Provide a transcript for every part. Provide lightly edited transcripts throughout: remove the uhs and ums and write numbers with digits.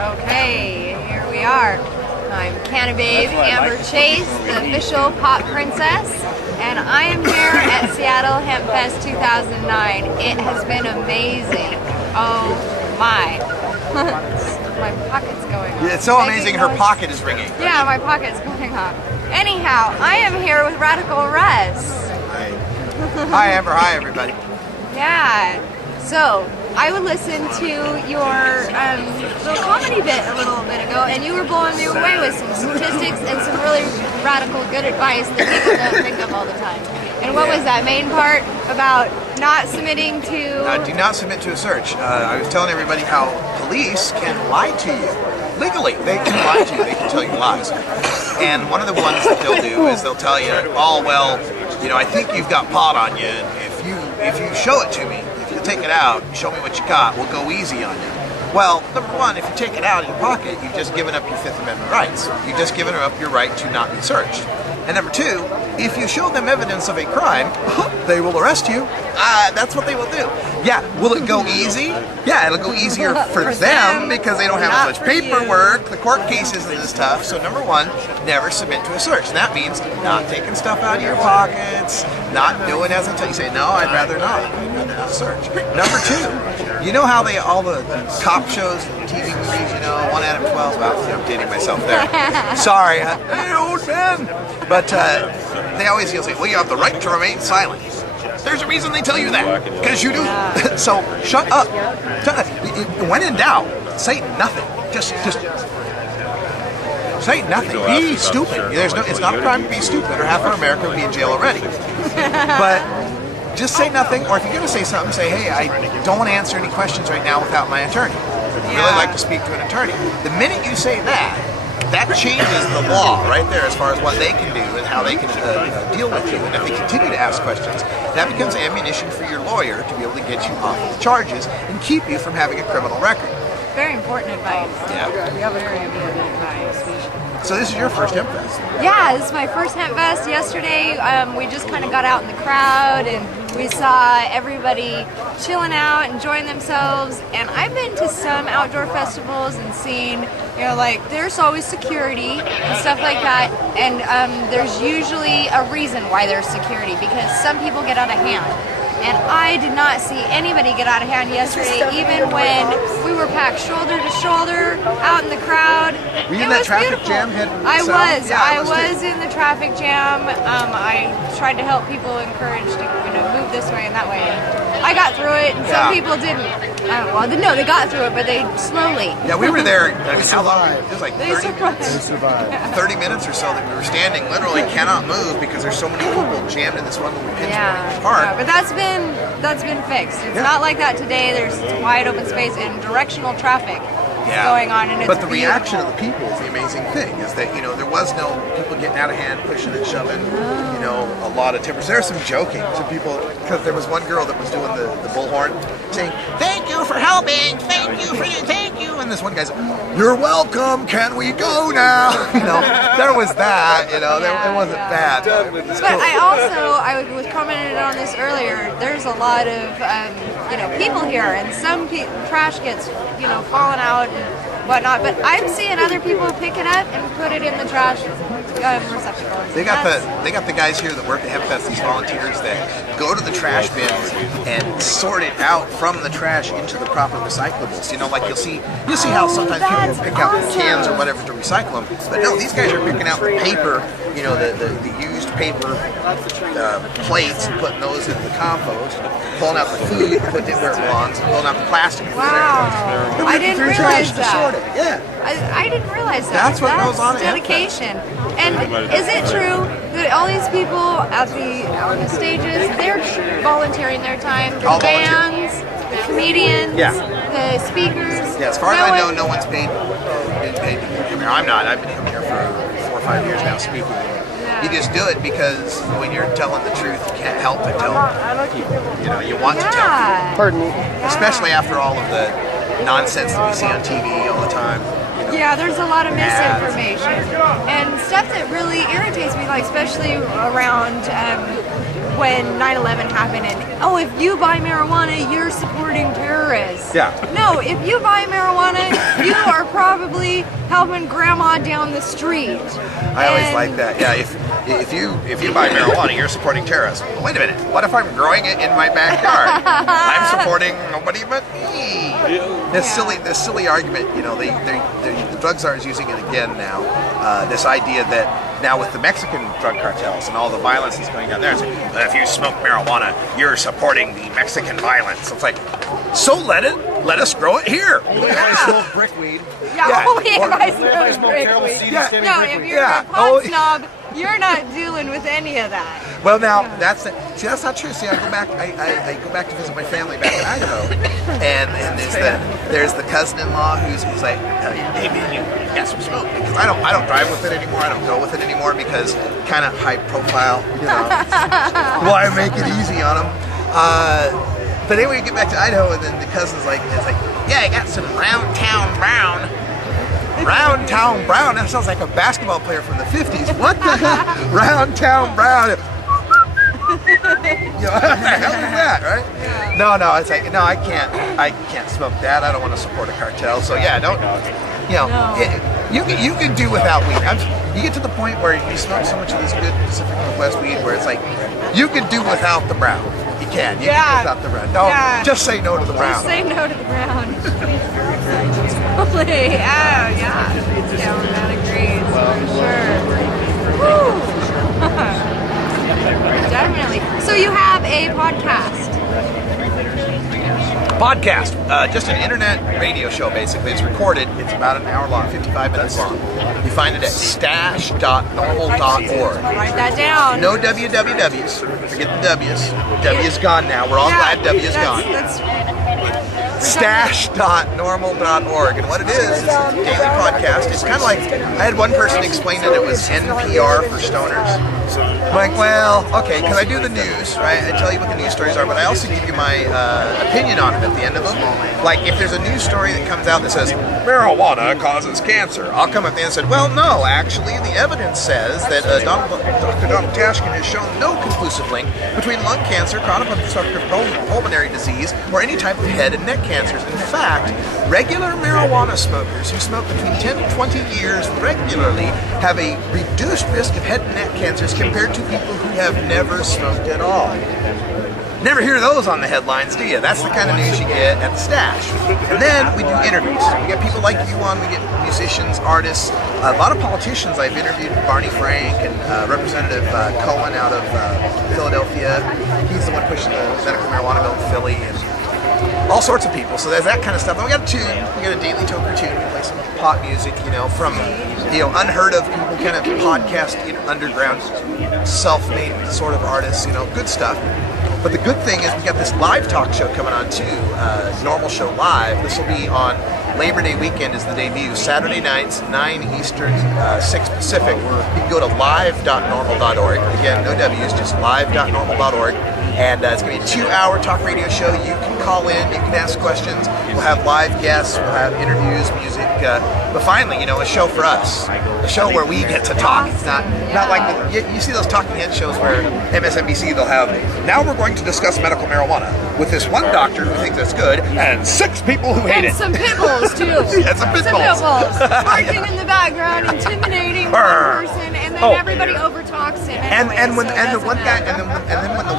Okay, here we are. I'm Cannababe Amber Chase, the official pop princess, and I am here at Seattle Hempfest 2009. It has been amazing. Oh my. My pocket's going off. Yeah, it's so amazing her pocket is ringing. Yeah, my pocket's going off. Anyhow, I am here with Radical Russ. Hi. Hi Amber, hi everybody. Yeah, so I would listen to your little comedy bit a little bit ago, and you were blowing me away with some statistics and some really radical good advice that people don't think of all the time. And what was that main part about not submitting to... do not submit to a search. I was telling everybody how police can lie to you. Legally, they can lie to you, they can tell you lies. And one of the ones that they'll do is they'll tell you, oh well, you know, I think you've got pot on you, and if you show it to me, if you take it out, show me what you got, we'll go easy on you. Well, number one, if you take it out of your pocket, you've just given up your Fifth Amendment rights. You've just given up your right to not be searched. And number two, if you show them evidence of a crime, they will arrest you. That's what they will do. Yeah, will it go easy? Yeah, it'll go easier for them because they don't have as much paperwork. The court case isn't as tough. So number one, never submit to a search. And that means not taking stuff out of your pockets, not doing as until you say, no, I'd rather not. I'd rather not search. Number two, you know how all the cop shows and TV movies, you know, 1 out of 12, well, I'm dating myself there. Sorry, hey, old man. But they always say, well, you have the right to remain silent. There's a reason they tell you that, because you do. So shut up. When in doubt, say nothing. Just say nothing. Be stupid. It's not a crime to be stupid, or half of America would be in jail already. But just say nothing, or if you're going to say something, say, hey, I don't want to answer any questions right now without my attorney. I'd really like to speak to an attorney. The minute you say that changes the law right there as far as what they can do and how they can deal with you. And if they continue to ask questions, that becomes ammunition for your lawyer to be able to get you off the charges and keep you from having a criminal record. Very important advice. Yeah. Very good advice. So this is your first Hempfest? Yeah, this is my first Hempfest. Yesterday, we just kind of got out in the crowd and we saw everybody chilling out, enjoying themselves. And I've been to some outdoor festivals and seen, you know, like there's always security and stuff like that. And there's usually a reason why there's security, because some people get out of hand. And I did not see anybody get out of hand yesterday, even when we were packed shoulder to shoulder out in the crowd. Were you in that traffic jam heading south? I was too. in the traffic jam. I tried to help people, encourage to move this way and that way. I got through it, and some people didn't. Well, no, they got through it, but they slowly. Yeah, we were there. How long? It was like 30 minutes. They survived. 30 minutes or so that we were standing, literally cannot move because there's so many people jammed in this one little pinch point park. Yeah, but that's been fixed. It's not like that today. There's wide open space and directional traffic going on, and it's But the reaction of the people is the amazing thing. Is that there was no people getting out of hand, pushing and shoving. A lot of tempers. There's some joking. Some people, because there was one girl that was doing the bullhorn, saying, "Thank you for helping. Thank you for you. Thank you." And this one guy's, "You're welcome. Can we go now?" There was that. It wasn't bad. But I was commenting on this earlier. There's a lot of people here, and some trash gets falling out and whatnot. But I'm seeing other people pick it up and put it in the trash receptacle. They got the guys here that work at Hempfest, these volunteers that go to the trash bins and sort it out from the trash into the proper recyclables. Like you'll see how sometimes people will pick out cans or whatever to recycle them, but no, these guys are picking out the paper, the used paper plates and putting those into the compost, pulling out the food, putting it where it belongs, and pulling out the plastic. Wow, I didn't realize that. Yeah. I didn't realize that. That's what goes on at dedication. And is it true that all these people on the stages, they're volunteering their time? The bands, the comedians, the speakers. Yeah, as far as I know, no one's been paid to come here. I'm not. I've been coming here for 4 or 5 years now speaking. You just do it because when you're telling the truth, you can't help but tell people. You want to tell people. Pardon me. Especially after all of the nonsense that we see on TV all the time. Yeah, there's a lot of misinformation and stuff that really irritates me, like especially around when 9/11 happened and, oh, if you buy marijuana, you're supporting terrorists. Yeah. No, if you buy marijuana, you are probably helping grandma down the street. I always like that. Yeah, if you buy marijuana, you're supporting terrorists. Well, wait a minute. What if I'm growing it in my backyard? I'm supporting nobody but me. This silly argument. You know, the drug czar is using it again now. This idea that now with the Mexican drug cartels and all the violence that's going on there, it's like, if you smoke marijuana, you're supporting the Mexican violence. It's like, so let us grow it here. I smoke brickweed. Yeah, only if I I smoke smoke Carol brickweed. Seedy Yeah. skinny No, brickweed. if you're a pot snob, you're not dealing with any of that. Well, now that's not true. See, I go back to visit my family back in Idaho, and there's the cousin-in-law who's like, hey man, you got some smoke, because I don't drive with it anymore. I don't go with it anymore because kind of high profile, you know. Why make it easy on them? But anyway, we get back to Idaho, and then the cousin's like, yeah, I got some Round Town Brown. Round Town Brown. That sounds like a basketball player from the 50s. What the hell? Round Town Brown. You know, what the hell is that, right? Yeah. No, it's like, no, I can't smoke that. I don't want to support a cartel. So yeah, don't, you know, you can do without weed. You get to the point where you smoke so much of this good Pacific Northwest weed where it's like, you can do without the brown. You can do without the brown. Don't just say no to the brown. Just say no to the brown. Totally. Yeah. That agrees for sure. Woo. Definitely. So you have a podcast. Just an internet radio show, basically. It's recorded. It's about an hour long, 55 minutes long. You find it at stash.normal.org. Write that down. No wwws. Forget the W's. W is gone now. We're all glad W is gone. Stash.normal.org. And what it is a daily podcast. It's kind of like, I had one person explain that it was NPR for stoners. I'm like, well, okay, because I do the news, right? I tell you what the news stories are, but I also give you my opinion on it at the end of them. Like, if there's a news story that comes out that says, marijuana causes cancer, I'll come at the end and say, well, no, actually, the evidence says that Dr. Donald Tashkin has shown no conclusive link between lung cancer, chronic obstructive pulmonary disease, or any type of head and neck cancers. In fact, regular marijuana smokers who smoke between 10 and 20 years regularly have a reduced risk of head and neck cancers compared to people who have never smoked at all. Never hear those on the headlines, do you? That's the kind of news you get at the Stash. And then we do interviews. We get people like you on, we get musicians, artists, a lot of politicians. I've interviewed Barney Frank and Representative Cohen out of Philadelphia. He's the one pushing the medical marijuana bill in Philly, and all sorts of people. So there's that kind of stuff. And we got a tune. We got a daily toker tune. We play some pop music, you know, from, you know, unheard of people, kind of podcast, you know, underground, self-made sort of artists, you know, good stuff. But the good thing is we got this live talk show coming on too, Normal Show Live. This will be on Labor Day weekend is the debut. Saturday nights, 9 Eastern, 6 Pacific. You can go to live.normal.org. Again, no W's, just live.normal.org. And it's going to be a 2-hour talk radio show. You can call in, you can ask questions. We'll have live guests, we'll have interviews, music. But finally, you know, a show for us. A show where we get to talk. It's not like, you see those talking head shows where MSNBC, they'll have, now we're going to discuss medical marijuana with this one doctor who thinks it's good and 6 people who hate it. And some pit bulls, too. Yeah, some pit bulls. Barking in the background, intimidating one person, and then everybody overtalks him. And when the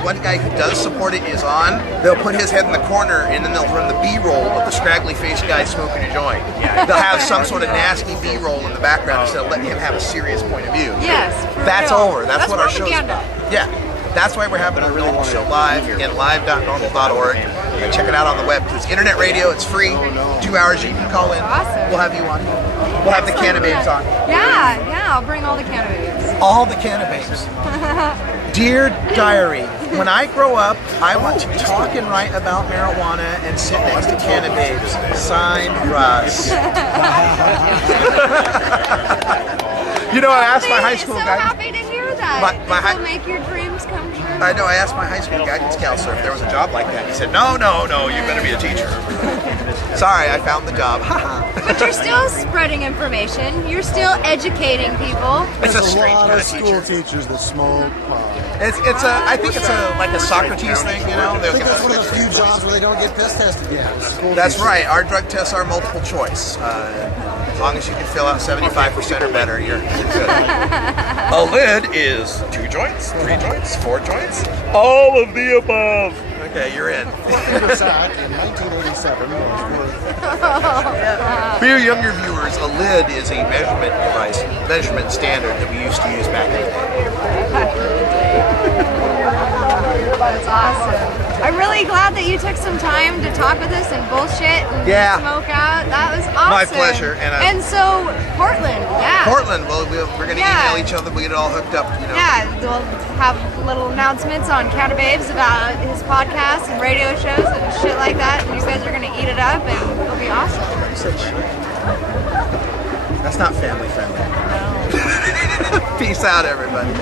one guy who does support it is on, they'll put his head in the corner and then they'll run the B-roll of the scraggly faced guy smoking a joint. They'll have some sort of nasty B-roll in the background instead of letting him have a serious point of view. Yes, that's real. over. That's what our show's about. Yeah. That's why we're having a Normal Show live. Again, live.normal.org. Check it out on the web. It's internet radio. It's free. 2 hours. You can call in. Awesome. We'll have you on. We'll have the Cannababes on. Yeah. I'll bring all the Cannababes. All the Cannababes. Dear Diary, when I grow up, I want to talk and write about marijuana and sit next to Cannababes. Signed, Russ. You know, I asked my high school guy. So happy to hear that. People make your dreams come true. I know. I asked my high school guidance counselor if there was a job like that. He said, no, you're going to be a teacher. Sorry, I found the job. But you're still spreading information. You're still educating people. There's a lot of school teachers that smoke. I think it's like a Socrates thing, you know. I think that's one of the few jobs where they don't get piss tested yet. That's right. Our drug tests are multiple choice. As long as you can fill out 75% or better, you're good. A lid is 2 joints, 3 joints, 4 joints, all of the above. Okay, you're in. Finger sack in 1987. For your younger viewers, a lid is a measurement device, measurement standard that we used to use back in the day. That's awesome. I'm really glad that you took some time to talk with us and bullshit and Yeah. smoke out. That was awesome. My pleasure. And so, Portland, yeah. Portland, well, we're going to Yeah. email each other. We get it all hooked up, you know. Yeah, we'll have little announcements on Cannababes about his podcast and radio shows and shit like that. And you guys are going to eat it up and it'll be awesome. You said shit. That's not family friendly. No. Peace out, everybody.